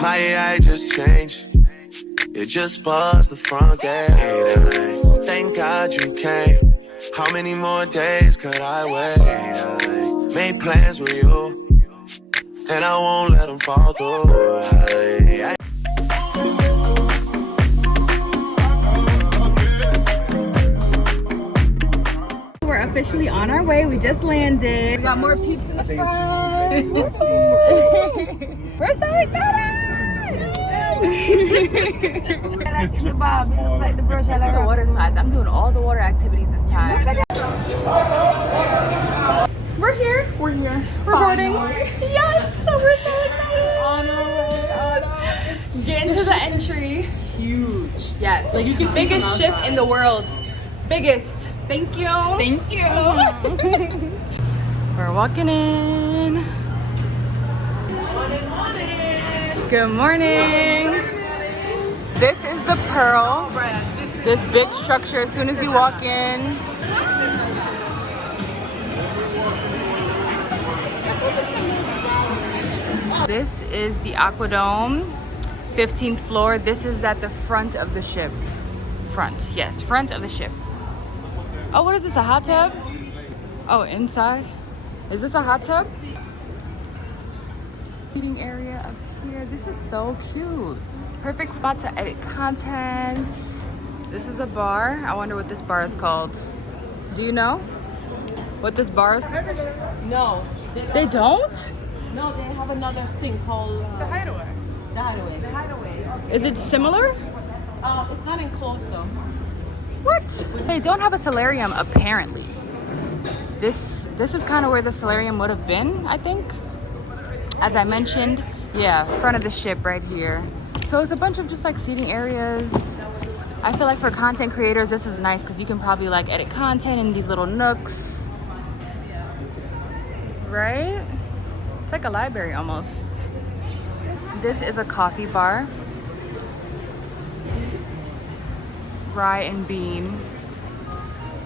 My AI just changed. It just buzzed the front gate. Thank God you came. How many more days could I wait? I made plans with you, and I won't let them fall through. We're officially on our way. We just landed. We got more peeps in the front. We're so excited! The water slides. I'm doing all the water activities this time. We're here. We're here. We're boarding. Yes! So we're so excited. On our way. Get into the entry. Huge. Yes. Like you can biggest ship in the world. Biggest. Thank you. Thank you. We're walking in. Good morning. This is the Pearl. This big structure as soon as you walk in. This is the Aquadome, 15th floor. This is at the front of the ship. Front, yes, front of the ship. Oh, what is this, a hot tub? Oh, inside? Is this a hot tub? Eating area up here. This is so cute. Perfect spot to edit content. This is a bar. I wonder what this bar is called. Do you know what this bar is? No. They don't? No, they have another thing called The Hideaway. The Hideaway. The Hideaway. Is it similar? It's not enclosed though. What? They don't have a solarium apparently. This is kind of where the solarium would have been, I think. As I mentioned, yeah, front of the ship right here. So it's a bunch of just like seating areas. I feel like for content creators, this is nice because you can probably like edit content in these little nooks. Right? It's like a library almost. This is a coffee bar. Rye and bean.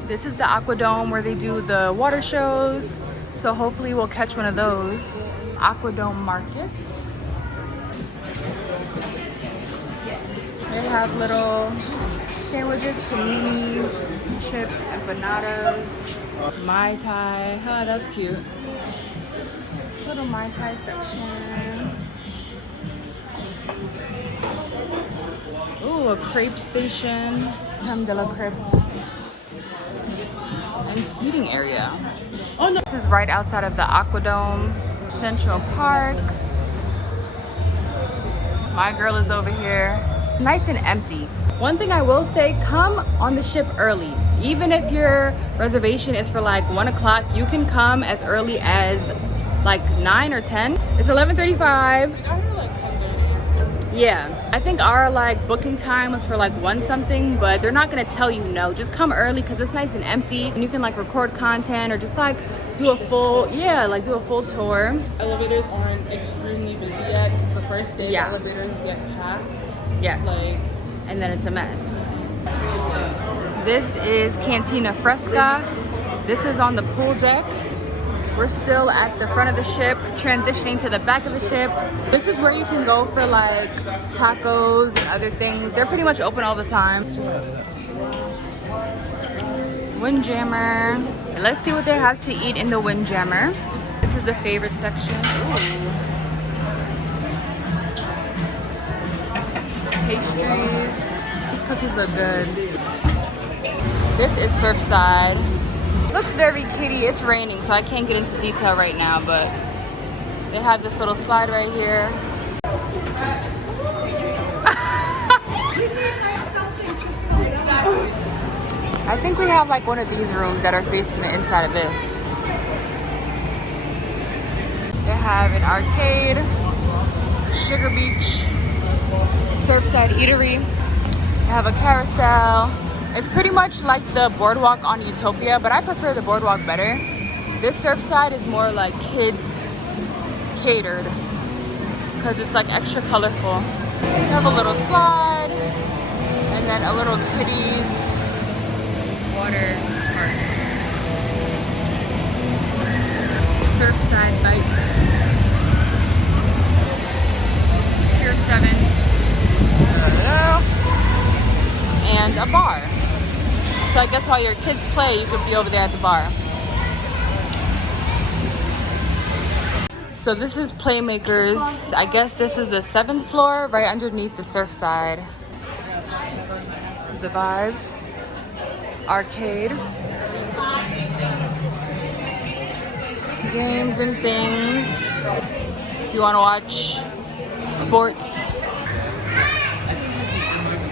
This is the Aquadome where they do the water shows. So hopefully we'll catch one of those. Aquadome Market. They have little sandwiches, paninis, chips, empanadas, Mai Tai. Oh, that's cute. Little Mai Tai section. Ooh, a crepe station. Creme de la crepe. And seating area. Oh no! This is right outside of the Aquadome. Central Park. My girl is over here. Nice and empty. One thing I will say, come on the ship early. Even if your reservation is for like 1 o'clock, you can come as early as like 9 or 10. It's 11:35. Yeah, I think our like booking time was for like 1 something, but they're not gonna tell you no. Just come early because it's nice and empty and you can like record content or just like do a full, do a full tour. Elevators aren't extremely busy yet because the first day the elevators get packed. Yes. And then it's a mess. This is Cantina Fresca. This is on the pool deck. We're still at the front of the ship, transitioning to the back of the ship. This is where you can go for like tacos and other things. They're pretty much open all the time. Windjammer. Let's see what they have to eat in the Windjammer. This is the favorite section. Ooh. Pastries. These cookies look good. This is Surfside. Looks very kiddie. It's raining, so I can't get into detail right now, but they have this little slide right here. I think we have like one of these rooms that are facing the inside of this. They have an arcade, Sugar Beach, Surfside Eatery. They have a carousel. It's pretty much like the boardwalk on Utopia, but I prefer the boardwalk better. This Surfside is more like kids catered because it's like extra colorful. We have a little slide and then a little kiddies water park. Surfside bites. Pure a bar. So I guess while your kids play, you could be over there at the bar. So this is Playmakers. I guess this is the 7th floor, right underneath the Surfside. This is the vibes. Arcade. Games and things. If you want to watch sports.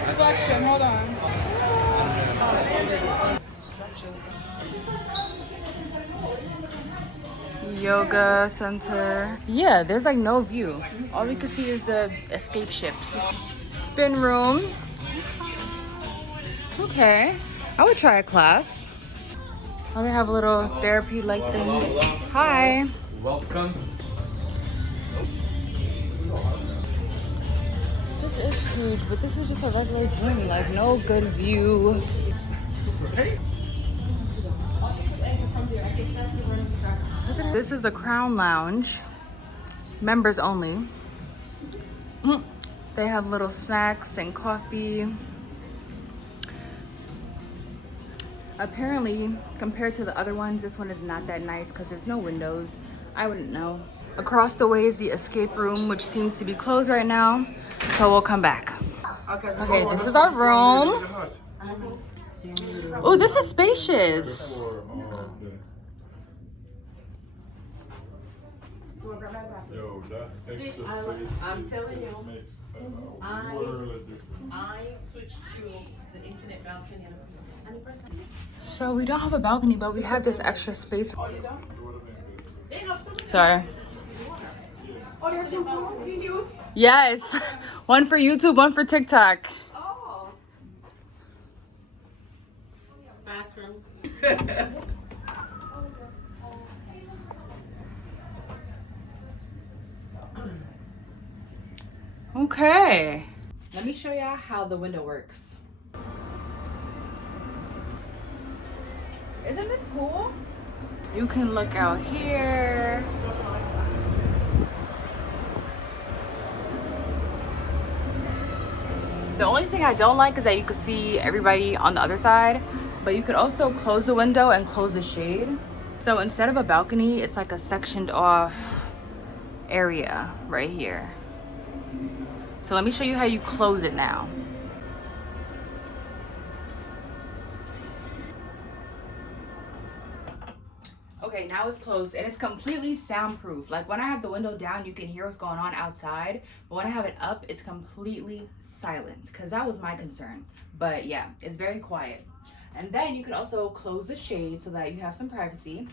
Reflection, hold on. Yoga center. Yeah, there's like no view. All we can see is the escape ships. Spin room. Okay, I would try a class. Oh, they have a little therapy like thing. Hi. Welcome. This is huge, but this is just a regular gym. Like no good view. This is the Crown Lounge, members only. They have little snacks and coffee. Apparently, compared to the other ones, this one is not that nice because there's no windows. I wouldn't know. Across the way is the escape room, which seems to be closed right now. So we'll come back. Okay, this is our room. Oh, this is spacious. Yo, that extra space I'm telling you, makes a I- world of difference. I switched to the infinite balcony and the person. So we don't have a balcony, but we have this extra space. They have so many. Sorry. Oh, there are 2 phones being used. Yes, one for YouTube, one for TikTok. Oh. Bathroom. Okay. Let me show y'all how the window works. Isn't this cool? You can look out here. The only thing I don't like is that you can see everybody on the other side, but you could also close the window and close the shade. So instead of a balcony, it's like a sectioned off area right here. So let me show you how you close it now. Okay, now it's closed and it's completely soundproof. Like when I have the window down, you can hear what's going on outside. But when I have it up, it's completely silent because that was my concern. But yeah, it's very quiet. And then you can also close the shade so that you have some privacy,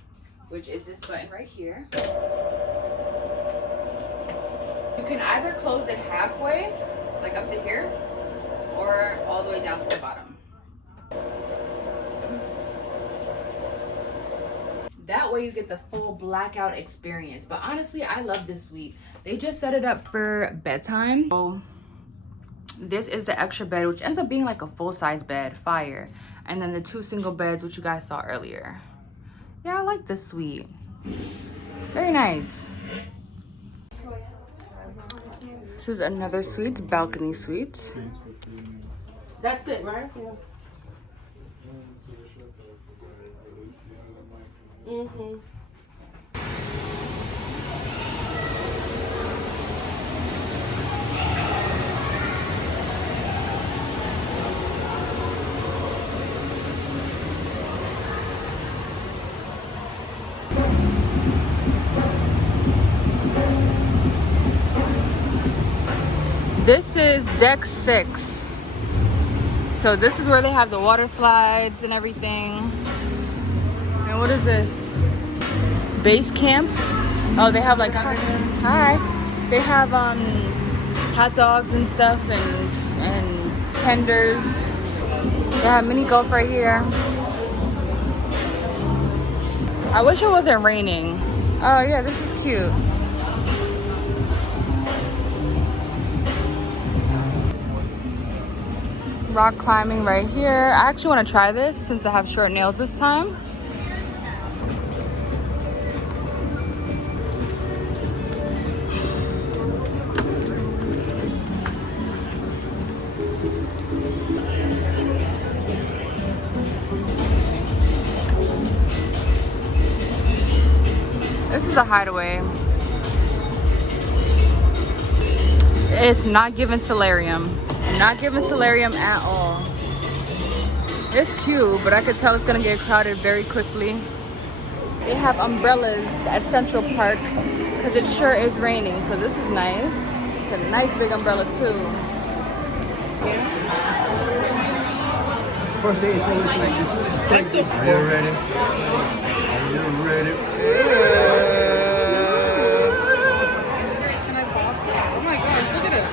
which is this button right here. You can either close it halfway, like up to here, or all the way down to the bottom. That way you get the full blackout experience. But honestly, I love this suite. They just set it up for bedtime. So this is the extra bed, which ends up being like a full-size bed, fire. And then the 2 single beds, which you guys saw earlier. Yeah, I like this suite. Very nice. This is another suite, balcony suite. That's it, right? Yeah. Mm-hmm. This is deck 6. So this is where they have the water slides and everything. And what is this? Base camp? Oh, they have like, hi. They have hot dogs and stuff and tenders. They have mini golf right here. I wish it wasn't raining. Oh yeah, this is cute. Rock climbing right here. I actually want to try this since I have short nails this time. a Hideaway. It's not giving solarium. Not giving solarium at all. It's cute, but I could tell it's gonna get crowded very quickly. They have umbrellas at Central Park because it sure is raining, so this is nice. It's a nice big umbrella too. First day is always like this. Are you ready? Are you ready? Can I pop? Oh my gosh, look at it.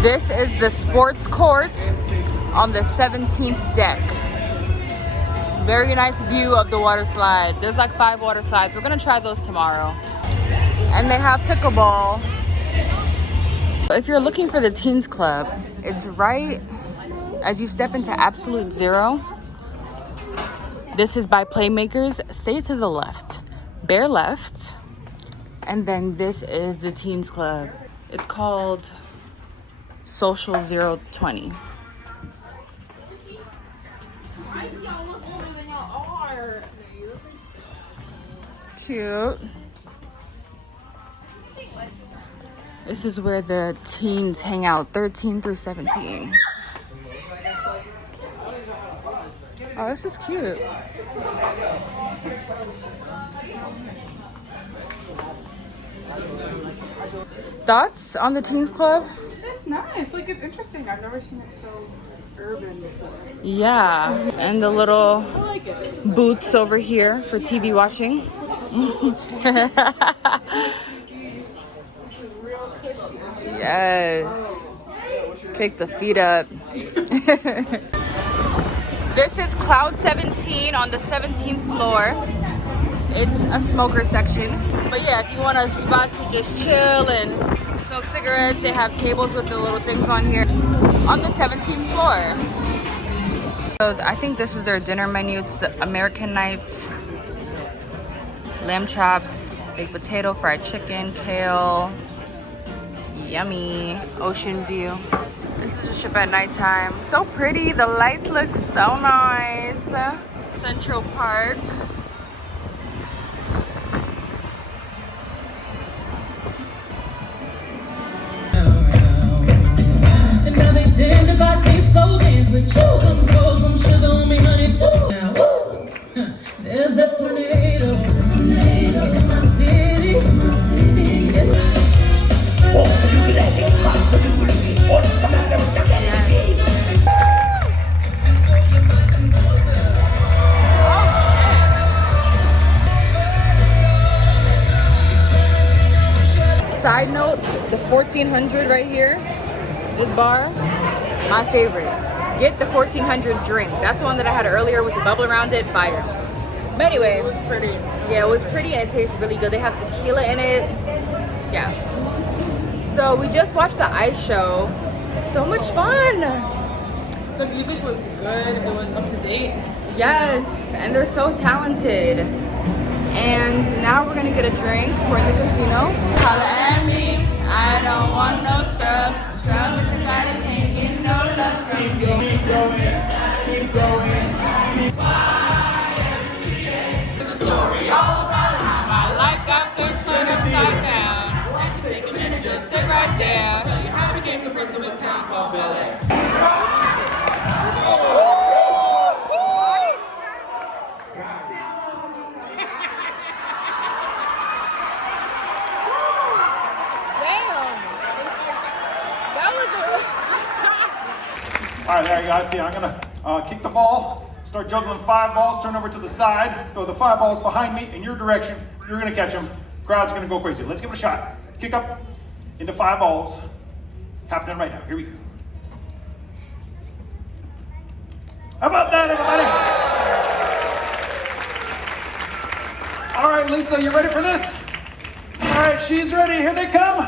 This is the sports court on the 17th deck. Very nice view of the water slides. There's like 5 water slides. We're gonna try those tomorrow. And they have pickleball. If you're looking for the Teens Club, it's right as you step into Absolute Zero. This is by Playmakers. Stay to the left. Bear left. And then this is the Teens Club. It's called Social 020. Why do y'all look older than y'all are? Cute. This is where the teens hang out, 13 through 17. Oh, this is cute. Thoughts on the Teens Club? It's nice. Like, it's interesting. I've never seen it so urban before. Yeah, and the little I like it. booths over here for TV watching. This is real cushy. Yes. Kick the feet up. This is Cloud 17 on the 17th floor. It's a smoker section. But yeah, if you want a spot to just chill and smoke cigarettes, they have tables with the little things on here on the 17th floor. So I think this is their dinner menu. It's American night, lamb chops, baked potato, fried chicken, kale, yummy, ocean view. This is a ship at nighttime. So pretty, the lights look so nice. Central Park. There's a tornado in my city. Side note, the 1400 right here, this bar, my favorite. Get the 1400 drink. That's the one that I had earlier with the bubble around it, fire. But anyway, It was pretty. yeah, it was pretty and it tastes really good. They have tequila in it. Yeah. So we just watched the ice show. So much fun. The music was good. It was up to date. Yes, and they're so talented. And now we're gonna get a drink. We're in the casino. Holla at me. I don't want no scrub. Scrub is a guy that can't get no love from you. Keep going, keep going. Story all about how my life got turned upside down. Why don't you take a minute, just sit right there. Tell you how I became the prince of a town called Bel Air. All right, there you go. See, I'm gonna kick the ball, start juggling 5 balls, turn over to the side, throw the 5 balls behind me in your direction. You're gonna catch them. Crowd's gonna go crazy. Let's give it a shot. Kick up into 5 balls. Happening right now. Here we go. How about that, everybody? All right, Lisa, you ready for this? All right, she's ready. Here they come.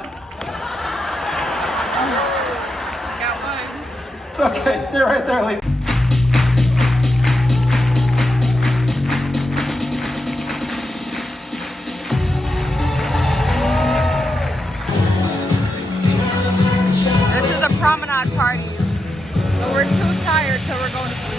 Got one. It's okay. Stay right there, Lisa. This is a promenade party. But we're too tired, so we're going to sleep.